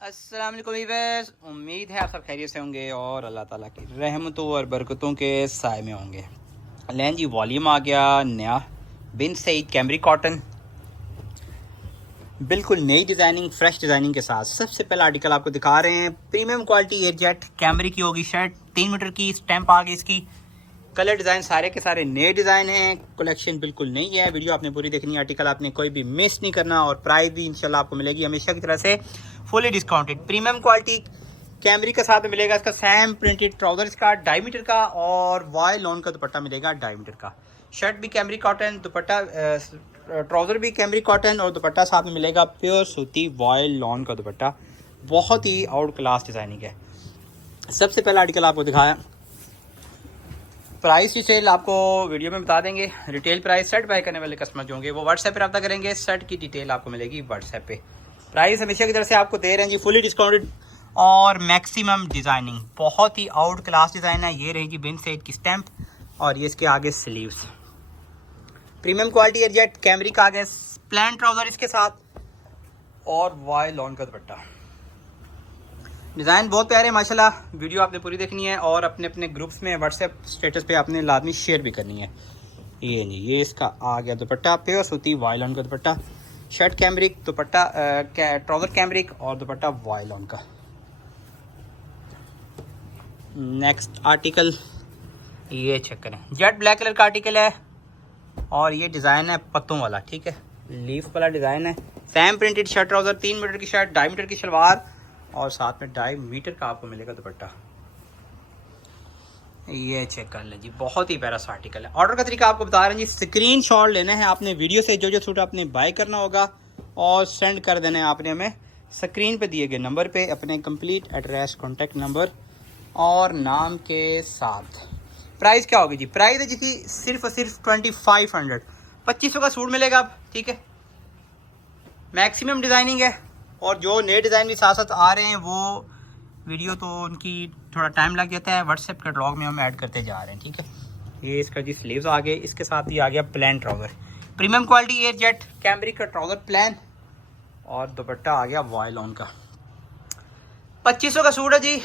अस्सलाम वालेकुम व्यूअर्स, उम्मीद है आप सब खैरियत से होंगे और अल्लाह ताला की रहमतों और बरकतों के साए में होंगे। लें जी, वॉल्यूम आ गया नया बिन सईद कैमरी कॉटन, बिल्कुल नई डिज़ाइनिंग, फ्रेश डिज़ाइनिंग के साथ। सबसे पहला आर्टिकल आपको दिखा रहे हैं, प्रीमियम क्वालिटी एयरजेट कैमरी की होगी शर्ट, 3 मीटर की स्टैंप आ गई इसकी। कलर डिज़ाइन सारे के सारे नए डिज़ाइन हैं, कलेक्शन बिल्कुल नई है। वीडियो आपने पूरी देखनी है, आर्टिकल आपने कोई भी मिस नहीं करना और प्राइस भी इंशाल्लाह आपको मिलेगी हमेशा की तरह से fully discounted. Premium quality cambric के साथ मिलेगा इसका सैम प्रिंटेड ट्राउजर्स का 2.5 मीटर का और वाई लॉन का दुपट्टा मिलेगा 2.5 मीटर का। शर्ट भी कैमरी कॉटन, दुपट्टा ट्राउजर भी कैमरी कॉटन और दुपट्टा साथ में मिलेगा प्योर सूती वाई लॉन का दुपट्टा। बहुत ही आउट क्लास डिज़ाइनिंग है। सबसे पहला आर्टिकल आपको दिखाया, प्राइस डिटेल आपको वीडियो में बता देंगे। रिटेल प्राइस सेट बाय करने वाले कस्टमर जो होंगे वो व्हाट्सएप पर रब्ता करेंगे, सेट की डिटेल आपको मिलेगी व्हाट्सएप पे। प्राइस हमेशा की तरह से आपको दे रहे हैं जी फुली डिस्काउंटेड और मैक्सिमम डिज़ाइनिंग, बहुत ही आउट क्लास डिज़ाइन है। ये रहेगी बिन सईद की स्टैंप और ये इसके आगे sleeves. Premium quality airjet cambric का आगे प्लान ट्राउजर इसके साथ और वाई लॉन का दुपट्टा। डिज़ाइन बहुत प्यारे माशाल्लाह। वीडियो आपने पूरी देखनी है और अपने अपने ग्रुप्स में व्हाट्सएप स्टेटस पे आपने लाजमी शेयर भी करनी है। ये नहीं, ये इसका आ गया दुपट्टा प्योर सूती वायलॉन का दुपट्टा। शर्ट कैमरिक, दुपट्टा ट्राउज़र कैमरिक और दुपट्टा वायलॉन का। नेक्स्ट आर्टिकल ये चेक करें, जेट ब्लैक कलर का आर्टिकल है और ये डिज़ाइन है पत्तों वाला, ठीक है, लीफ वाला डिज़ाइन है। Same printed shirt trouser, 3 metre की शर्ट, 2.5 मीटर की शलवार और साथ में 2.5 मीटर का आपको मिलेगा दुपट्टा। ये चेक कर लें जी, बहुत ही प्यारा सा आर्टिकल है। ऑर्डर का तरीका आपको बता रहे हैं जी, स्क्रीनशॉट लेना है आपने वीडियो से, जो जो सूट आपने बाय करना होगा और सेंड कर देना है आपने हमें स्क्रीन पे दिए गए नंबर पे अपने कंप्लीट एड्रेस, कॉन्टैक्ट नंबर और नाम के साथ। प्राइस क्या होगी जी? प्राइस है जी सिर्फ और सिर्फ 2500, 2500 का सूट मिलेगा अब, ठीक है। मैक्सिमम डिज़ाइनिंग है और जो नए डिज़ाइन भी साथ साथ आ रहे हैं वो वीडियो तो उनकी थोड़ा टाइम लग जाता है, व्हाट्सएप कैटलॉग में हम ऐड करते जा रहे हैं, ठीक है। ये इसका जी स्लीव्स आ गए, इसके साथ ही आ गया plan trouser, premium quality airjet cambric का ट्राउज़र प्लान और दुपट्टा आ गया वायलॉन का। 2500 का सूट है जी।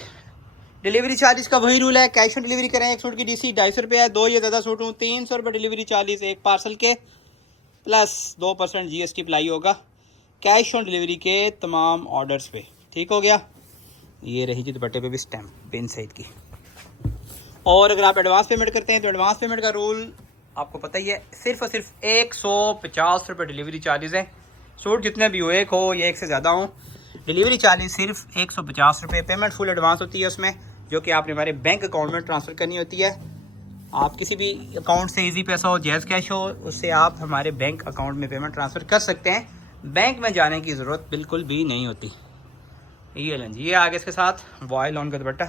डिलीवरी चार्ज का वही रूल है, कैश ऑन डिलीवरी करें, एक सूट की DC 250 रुपये है, 2 या ज़्यादा सूट हूँ 300 रुपये डिलीवरी चार्ज एक पार्सल के, प्लस 2% GST अप्लाई होगा कैश ऑन डिलीवरी के तमाम ऑर्डर्स पे, ठीक हो गया। ये रही जी दुपट्टे पे भी स्टैम्प बिन सईद की। और अगर आप एडवांस पेमेंट करते हैं तो एडवांस पेमेंट का रूल आपको पता ही है, सिर्फ और सिर्फ 150 रुपये डिलीवरी चार्जेस हैं। सूट जितने भी हो, एक हो या एक से ज़्यादा हो, डिलीवरी चार्जेस सिर्फ 150 रुपये। पेमेंट फुल एडवांस होती है उसमें, जो कि आपने हमारे बैंक अकाउंट में ट्रांसफ़र करनी होती है। आप किसी भी अकाउंट से इजी पैसा हो, जैज़ कैश हो, उससे आप हमारे बैंक अकाउंट में पेमेंट ट्रांसफ़र कर सकते हैं, बैंक में जाने की ज़रूरत बिल्कुल भी नहीं होती। ये लें जी, ये आगे इसके साथ वाई लॉन का दुपट्टा,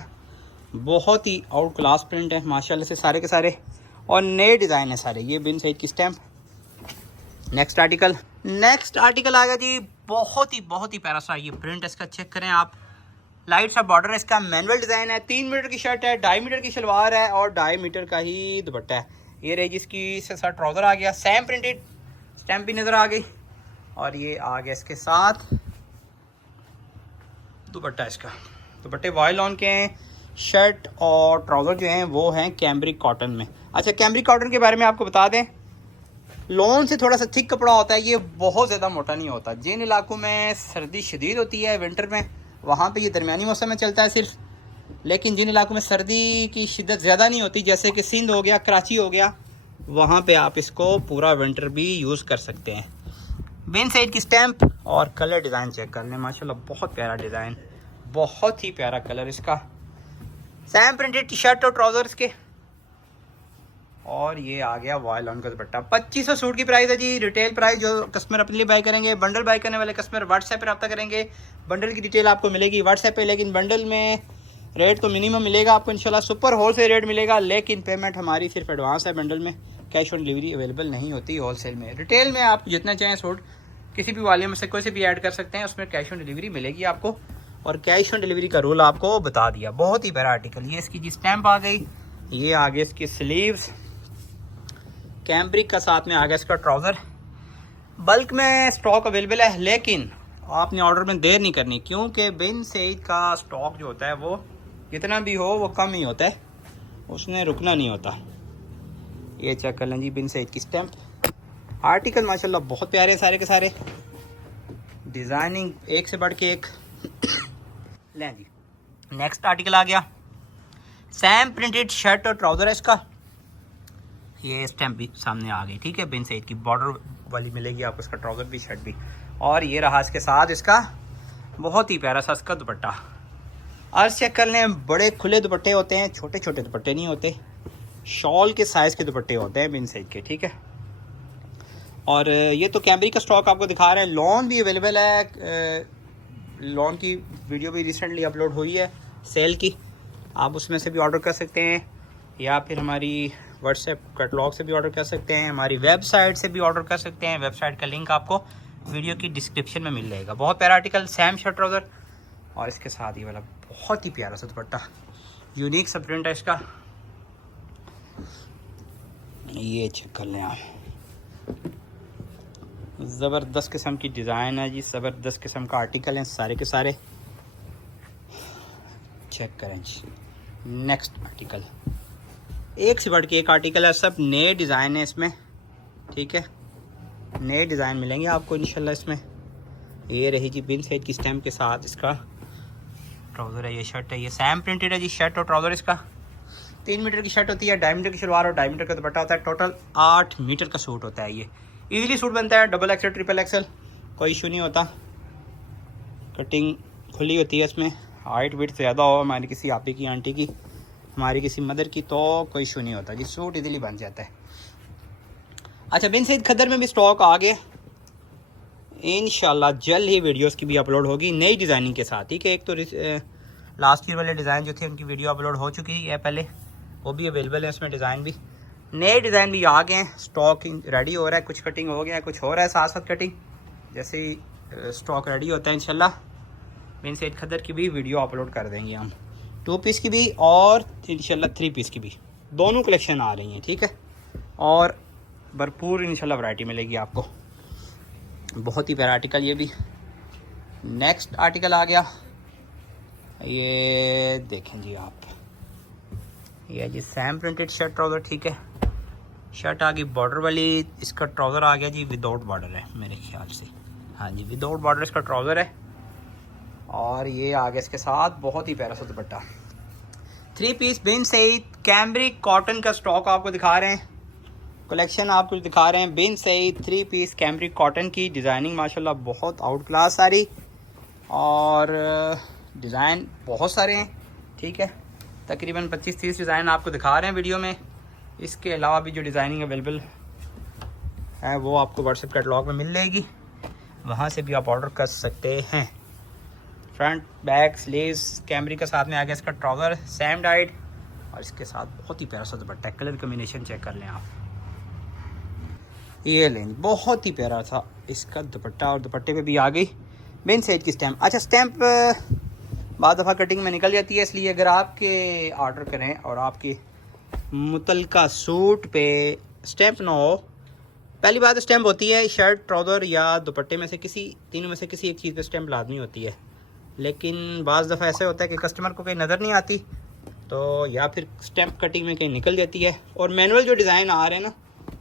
बहुत ही आउट क्लास प्रिंट है माशाल्लाह से सारे के सारे और नए डिज़ाइन है सारे। ये बिन सईद की स्टैम्प। नेक्स्ट आर्टिकल आ गया जी, बहुत ही प्यारा सा ये प्रिंट है इसका, चेक करें आप। लाइट सा बॉर्डर है इसका, मैनुअल डिज़ाइन है, 3 मीटर की शर्ट है, 2.5 मीटर की शलवार है और 2.5 मीटर का ही दुपट्टा है। ये रही जिसकी इसके साथ ट्राउज़र आ गया, सैम प्रिंटेड स्टैम्प भी नज़र आ गई और ये आ गया इसके साथ दुपट्टा। इसका दुपट्टे वाई लॉन के हैं, शर्ट और ट्राउज़र जो हैं वो हैं कैमरिक कॉटन में। अच्छा, कैमरिक कॉटन के बारे में आपको बता दें, लॉन से थोड़ा सा थिक कपड़ा होता है, ये बहुत ज़्यादा मोटा नहीं होता। जिन इलाकों में सर्दी शदीद होती है विंटर में, वहाँ पे ये दरमियानी मौसम में चलता है सिर्फ, लेकिन जिन इलाकों में सर्दी की शिद्दत ज़्यादा नहीं होती, जैसे कि सिंध हो गया, कराची हो गया, वहाँ पे आप इसको पूरा विंटर भी यूज़ कर सकते हैं। बिन सईद की स्टैंप और कलर डिज़ाइन चेक कर लें माशाल्लाह, बहुत प्यारा डिज़ाइन, बहुत ही प्यारा कलर इसका। सैम प्रिंटेड टी शर्ट और ट्राउज़र्स के और ये आ गया वायलॉन का दुपट्टा। 2500 सूट की प्राइस है जी। रिटेल प्राइस जो कस्टमर अपने लिए बाय करेंगे, बंडल बाय करने वाले कस्टमर व्हाट्सएप पर रब्ता करेंगे, बंडल की डिटेल आपको मिलेगी व्हाट्सएप पे। लेकिन बंडल में रेट तो मिनिमम मिलेगा आपको इंशाल्लाह, सुपर होलसेल रेट मिलेगा, लेकिन पेमेंट हमारी सिर्फ एडवांस है। बंडल में कैश ऑन डिलीवरी अवेलेबल नहीं होती होलसेल में। रिटेल में आप जितना चाहें सूट किसी भी वॉल्यूम से कोई से भी ऐड कर सकते हैं, उसमें कैश ऑन डिलीवरी मिलेगी आपको और कैश ऑन डिलीवरी का रूल आपको बता दिया। बहुत ही प्यारा आर्टिकल। ये इसकी जी स्टैंप आ गई, ये आगे इसकी स्लीव्स कैमरिक का, साथ में आ गया इसका ट्राउज़र। बल्क में स्टॉक अवेलेबल है, लेकिन आपने ऑर्डर में देर नहीं करनी, क्योंकि बिन सईद का स्टॉक जो होता है वो जितना भी हो वो कम ही होता है, उसने रुकना नहीं होता। ये चेक कर लें जी बिन सईद की स्टैम्प। आर्टिकल माशाल्लाह बहुत प्यारे सारे के सारे, डिज़ाइनिंग एक से बढ़ के एक। लें जी नेक्स्ट आर्टिकल आ गया, सैम प्रिंटेड शर्ट और ट्राउज़र है इसका। ये स्टैम्प भी सामने आ गई, ठीक है। बिन सईद की बॉर्डर वाली मिलेगी आपको, इसका ट्राउज़र भी शर्ट भी। और ये रहा इसके साथ इसका बहुत ही प्यारा सा इसका दुपट्टा। अर्ज चेक कर लें, बड़े खुले दुपट्टे होते हैं, छोटे छोटे दुपट्टे नहीं होते, शॉल के साइज़ के दुपट्टे होते हैं बिन सईद के, ठीक है। और ये तो कैमरी का स्टॉक आपको दिखा रहे हैं। लॉन भी अवेलेबल है, लॉन की वीडियो भी रिसेंटली अपलोड हुई है सेल की, आप उसमें से भी ऑर्डर कर सकते हैं, या फिर हमारी व्हाट्सएप कैटलॉग से भी ऑर्डर कर सकते हैं, हमारी वेबसाइट से भी ऑर्डर कर सकते हैं। वेबसाइट का लिंक आपको वीडियो की डिस्क्रिप्शन में मिल जाएगा। बहुत प्यारा आर्टिकल, सैम शर्ट ट्राउज़र, और इसके साथ ये वाला बहुत ही प्यारा सा दुपट्टा, यूनिक सा प्रिंट है इसका। ये चेक कर लें आप, ज़बरदस्त किस्म की डिज़ाइन है जी, ज़बरदस्त किस्म का आर्टिकल हैं सारे के सारे। चेक करें जी नेक्स्ट आर्टिकल, एक से बढ़ के एक आर्टिकल है, सब नए डिज़ाइन है इसमें, ठीक है। नए डिज़ाइन मिलेंगे आपको इंशाल्लाह इसमें। ये रही जी बिन सईद की स्टैम्प के साथ इसका ट्राउज़र है, ये शर्ट है, ये सैम प्रिंटेड है जी शर्ट और ट्राउज़र इसका। 3 मीटर की शर्ट होती है, 2.5 मीटर की शलवार और 2.5 मीटर का दुपट्टा होता है। टोटल 8 मीटर का सूट होता है। ये इजीली सूट बनता है, डबल एक्सल ट्रिपल एक्सल, कोई इशू नहीं होता। कटिंग खुली होती है इसमें, हाइट वेट ज़्यादा हो हमारी किसी आपी की, आंटी की, हमारी किसी मदर की, तो कोई इशू नहीं होता जी, सूट इजीली बन जाता है। अच्छा, बिन सईद खद्दर में भी स्टॉक आ गए, इंशाल्लाह जल्द ही वीडियोस की भी अपलोड होगी नई डिज़ाइनिंग के साथ, ठीक है। एक तो लास्ट ईयर वाले डिज़ाइन जो थे उनकी वीडियो अपलोड हो चुकी है पहले, वो भी अवेलेबल है, उसमें डिज़ाइन भी, नए डिज़ाइन भी आ गए हैं। स्टॉक रेडी हो रहा है, कुछ कटिंग हो गया है, कुछ हो रहा है साथ साथ कटिंग, जैसे ही स्टॉक रेडी होता है इंशाल्लाह बिन सईद खद्दर की भी वीडियो अपलोड कर देंगे हम, 2 पीस की भी और इंशाल्लाह 3 पीस की भी, दोनों कलेक्शन आ रही हैं, ठीक है। और भरपूर इंशाल्लाह वैरायटी मिलेगी आपको। बहुत ही प्यारा आर्टिकल ये भी। नेक्स्ट आर्टिकल आ गया, ये देखें जी आप, ये जी सैम प्रिंटेड शर्ट ट्राउज़र, ठीक है। शर्ट आ गई बॉर्डर वाली, इसका ट्राउज़र आ गया जी विदाउट बॉर्डर है मेरे ख्याल से, हाँ जी विदाउट बॉर्डर इसका ट्राउज़र है। और ये आ गया इसके साथ बहुत ही प्यारा सा दुपट्टा। 3 पीस बिन सईद कैमरिक कॉटन का स्टॉक आपको दिखा रहे हैं, कलेक्शन आपको दिखा रहे हैं। बिन सईद 3 पीस कैमरिक कॉटन की डिज़ाइनिंग माशाल्लाह बहुत आउट क्लास सारी, और डिज़ाइन बहुत सारे हैं, ठीक है। तकरीबन 25-30 डिज़ाइन आपको दिखा रहे हैं वीडियो में। इसके अलावा भी जो डिज़ाइनिंग अवेलेबल है वो आपको व्हाट्सएप कैटलॉग में मिल जाएगी, वहाँ से भी आप ऑर्डर कर सकते हैं। फ्रंट बैक स्लीव्स कैमरी का साथ में आ गया इसका ट्राउज़र सैम डाइड, और इसके साथ बहुत ही प्यारा सा दुपट्टा, कलर कम्बिनेशन चेक कर लें आप, ये लें बहुत ही प्यारा था इसका दुपट्टा, और दुपट्टे पे भी आ गई बिन सईद की स्टैम्प। अच्छा, स्टैम्प बाद दफ़ा कटिंग में निकल जाती है, इसलिए अगर आपके ऑर्डर करें और आपके मुतलका सूट पे स्टैम्प ना हो, पहली बात स्टैम्प होती है शर्ट ट्राउज़र या दुपट्टे में से किसी तीनों में से किसी एक चीज़ पे स्टैम्प लाजमी होती है, लेकिन बाज़ दफ़ा ऐसा होता है कि कस्टमर को कहीं नज़र नहीं आती, तो या फिर स्टैम्प कटिंग में कहीं निकल जाती है। और मैनुअल जो डिज़ाइन आ रहे हैं ना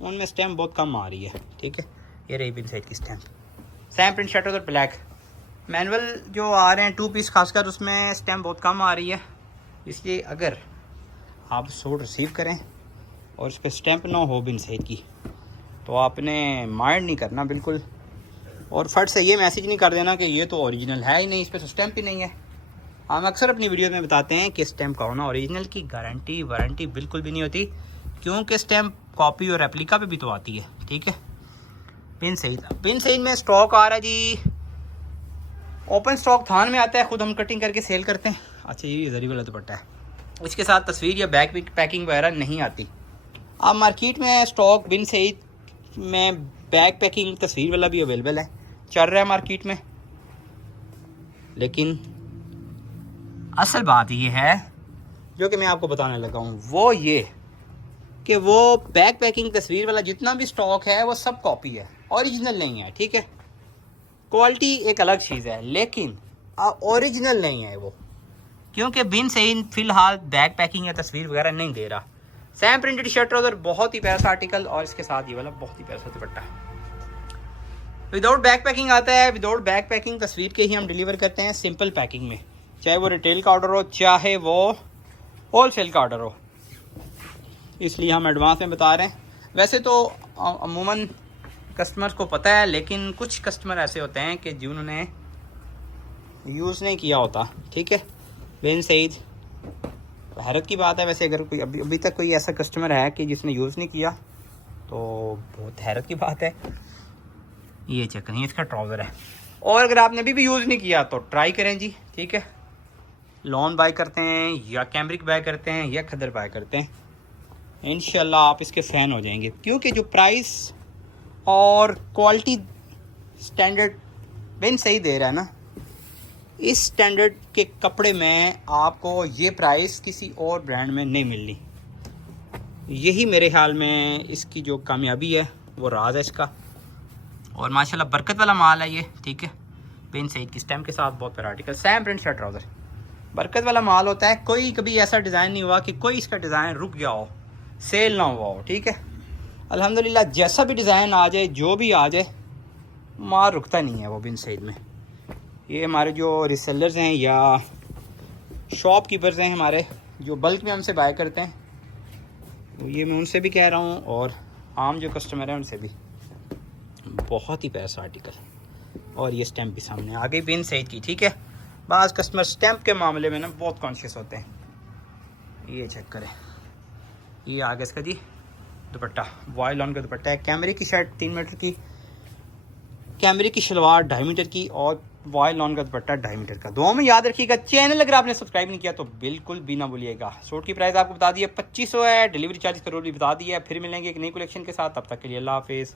उनमें स्टैम्प बहुत कम आ रही है, ठीक है। ये रही बिन सईद की स्टैम्प, सैम प्रिंट शर्ट और ब्लैक। मैनुअल जो आ रहे हैं 2 पीस खासकर, उसमें स्टैम्प बहुत कम आ रही है, इसलिए अगर आप सूट रिसीव करें और उस पर स्टैम्प ना हो बिन सईद की, तो आपने माइंड नहीं करना बिल्कुल, और फट से ये मैसेज नहीं कर देना कि ये तो ओरिजिनल है ही नहीं, इस पर तो स्टैम्प ही नहीं है। हम अक्सर अपनी वीडियो में बताते हैं कि स्टैम्प का होना ओरिजिनल की गारंटी वारंटी बिल्कुल भी नहीं होती, क्योंकि स्टैम्प कॉपी और रेप्लिका पे भी तो आती है, ठीक है। बिन सईद में स्टॉक आ रहा है जी, ओपन स्टॉक थान में आता है, खुद हम कटिंग करके सेल करते हैं। अच्छा, ये जरी वाला दुपट्टा है, इसके साथ तस्वीर या बैक पैकिंग वगैरह नहीं आती। अब मार्केट में स्टॉक बिन सईद में बैक पैकिंग तस्वीर वाला भी अवेलेबल है, चल रहा है मार्केट में, लेकिन असल बात ये है जो कि मैं आपको बताने लगा हूँ, वो ये कि वो बैक पैकिंग तस्वीर वाला जितना भी स्टॉक है वो सब कॉपी है, ओरिजिनल नहीं है, ठीक है। क्वालिटी एक अलग चीज़ है, लेकिन ओरिजिनल नहीं है वो, क्योंकि बिन सईद फ़िलहाल बैग पैकिंग या तस्वीर वगैरह नहीं दे रहा। सैम प्रिंटेड शर्ट ट्राउज़र, बहुत ही प्यारा आर्टिकल, और इसके साथ ये वाला बहुत ही प्यारा दुपट्टा। विदाउट बैग पैकिंग आता है, विदाउट बैग पैकिंग तस्वीर के ही हम डिलीवर करते हैं सिंपल पैकिंग में, चाहे वो रिटेल का ऑर्डर हो चाहे वो होलसेल का ऑर्डर हो, इसलिए हम एडवांस में बता रहे हैं। वैसे तो अमूमन कस्टमर्स को पता है, लेकिन कुछ कस्टमर ऐसे होते हैं कि जिन्होंने यूज़ नहीं किया होता। ठीक है, बिन सईद हैरत की बात है। वैसे अगर कोई अभी तक कोई ऐसा कस्टमर है कि जिसने यूज़ नहीं किया तो बहुत हैरत की बात है। ये चेक करें, इसका ट्राउज़र है, और अगर आपने अभी भी यूज़ नहीं किया तो ट्राई करें जी। ठीक है, लॉन बाय करते हैं या कैमरिक बाय करते हैं या खदर बाय करते हैं, इंशाल्लाह आप इसके फ़ैन हो जाएंगे, क्योंकि जो प्राइस और क्वालिटी स्टैंडर्ड बिन सही दे रहा है ना, इस स्टैंडर्ड के कपड़े में आपको ये प्राइस किसी और ब्रांड में नहीं मिलनी। यही मेरे ख्याल में इसकी जो कामयाबी है वो राज है इसका, और माशाल्लाह बरकत वाला माल है ये। ठीक है, बिन सईद की स्टैम्प के साथ बहुत प्यारा article, Sam print shirt trouser, बरकत वाला माल होता है। कोई कभी ऐसा डिज़ाइन नहीं हुआ कि कोई इसका डिज़ाइन रुक गया हो, सेल ना हुआ हो। ठीक है, अल्हम्दुलिल्लाह जैसा भी डिज़ाइन आ जाए, जो भी आ जाए, माल रुकता नहीं है वो बिन सईद में। ये हमारे जो रिसेलर्स हैं या शॉपकीपर्स हैं हमारे, जो बल्क में हमसे बाय करते हैं, तो ये मैं उनसे भी कह रहा हूँ और आम जो कस्टमर हैं उनसे भी, बहुत ही पैसा आर्टिकल, और ये स्टैम्प भी सामने आ गई बिन सईद की। ठीक है, बाज़ कस्टमर स्टैम्प के मामले में ना बहुत कॉन्शियस होते हैं। ये चेक करें, ये आ गया इसका जी दुपट्टा, वॉयल ऑन का दुपट्टा है, कैमरे की शर्ट 3 मीटर की, कैमरे की शलवार 2.5 मीटर की, और वॉयल ऑन का दुपट्टा 2.5 मीटर का। दुआ में याद रखिएगा, चैनल अगर आपने सब्सक्राइब नहीं किया तो बिल्कुल भी ना भूलिएगा। सूट की प्राइस आपको बता दी है 2500 है, डिलीवरी चार्ज करोड़ भी बता दी है। फिर मिलेंगे एक नई कलेक्शन के साथ, तब तक के लिए अल्लाह हाफिज़।